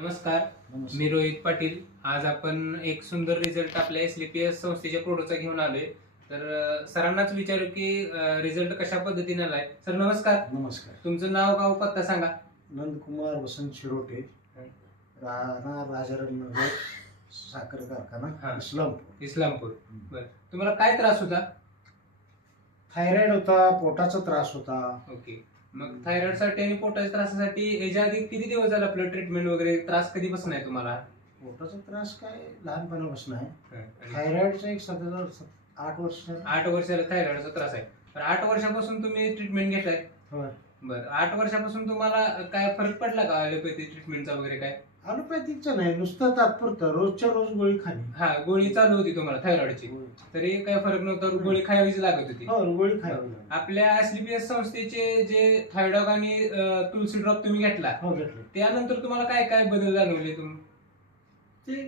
नमस्कार. मी रोहित पाटील. आज आपण एक सुंदर रिझल्ट आपल्या SLPS संस्थेच्या प्रोडक्टचा घेऊन आलोय. तर सरांनाच विचारू की रिझल्ट कशा पद्धतीने आलाय. सर नमस्कार. नमस्कार. तुमचं नाव गाव पत्ता सांगा. नंदकुमार वसंत शिरोटे, राहणार राजारामनगर, साखर कारखाना, इस्लामपूर. बरं, तुम्हाला काय त्रास होता? थायरॉइड होता, पोटाचा त्रास होता. ओके. मग थायरॉइड साठी आणि पोटाच्या त्रासासाठी याच्या आधी किती दिवस झाले आपलं ट्रीटमेंट वगैरे? त्रास कधीपासून आहे तुम्हाला? पोटाचा त्रास काय लहानपणापासून आहे. आणि थायरॉइडचा एक 8 वर्ष. 8 वर्षाला थायरॉइडचा त्रास आहे. तर 8 वर्षापासून तुम्ही ट्रीटमेंट घेताय? होय. बरं, 8 वर्षापासून तुम्हाला काय फरक पडला का ॲलोपॅथी ट्रीटमेंटचा वगैरे काय? ॲलोपॅथिकचं नाही, नुसतं तात्पुरतं रोजच्या रोज गोळी खाली. हा, गोळी चालू होती तुम्हाला थायरॉइडची, तरी काही फरक नव्हता, गोळी खावीच लागत होती. हो, गोळी खावी. आपल्या SLPS संस्थेचे जे थायरॉइड आणि तुलसी ड्रॉप तुम्ही घेतला, हो, घेतलं. त्यानंतर तुम्हाला काय काय बदल जाणवले ते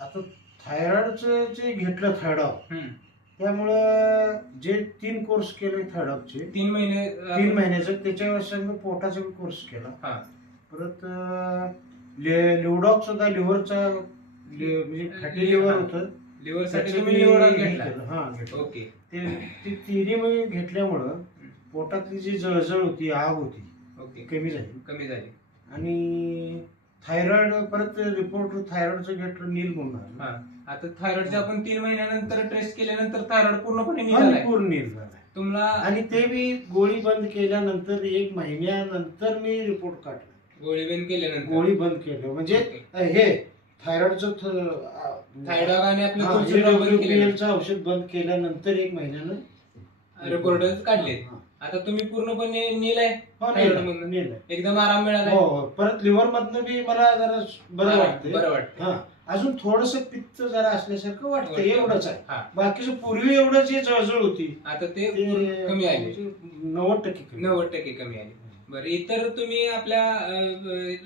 आता थायरॉइडचं जे घेतलं थायरॉइड, त्यामुळं जे 3 कोर्स केले थायरॉइडचे 3 महिने 3 महिन्याचं, त्याच्या संग पोटाचा कोर्स केला. परत लिवडॉक सुद्धा लिव्हरचा म्हणजे फॅटी लिव्हर होतं, लिव्हरसाठी तुम्ही लिव्हर घेतला. हा, घेतलं. ओके. ते तिन्ही महिने घेतल्यामुळं पोटातली जी जळजळ होती, आग होती, ओके, कमी झाली. आणि थायरॉइड परत रिपोर्ट थायरॉइडचं घेतलं, नील म्हणून. आता थायरॉइडचे आपण 3 महिन्यानंतर टेस्ट केल्यानंतर थायरॉइड पूर्णपणे पूर्ण नील झाला तुम्हाला. आणि ते मी गोळी बंद केल्यानंतर 1 महिन्यानंतर मी रिपोर्ट काढला. गोळी बंद केल्यानंतर गोळी बंद केलं म्हणजे हे थायरॉइडचं थायरॉइड आणि आपलं औषध बंद केल्यानंतर 1 महिन्यानं रिपोर्ट काढले. आता तुम्ही पूर्णपणे नील आहे. एकदम आराम मिळाला. हो, परत लिव्हर मधनं बी मला जरा बरं वाटतं. अजून थोडस पित्त जरा असल्यासारखं वाटतं, एवढंच आहे. बाकीचं पूर्वी एवढं जे जळजळ होती आता ते कमी आले. 90% कमी आली. बरं, इतर तुम्ही आपल्या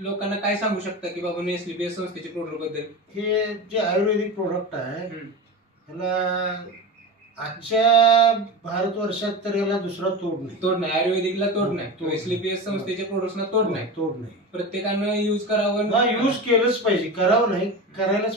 लोकांना काय सांगू शकता की बाबा SLPS संस्थेच्या प्रोडक्ट बद्दल? हे जे आयुर्वेदिक प्रोडक्ट आहे, ह्याला आजच्या भारतवर्षात तर याला दुसरा तोड नाही. आयुर्वेदिकला तोड नाही. SLPS संस्थेच्या प्रोडक्ट्सना तोड नाही. तोड नाही. प्रत्येकानं युज करावं. युज केलंच पाहिजे, करावं नाही, करायलाच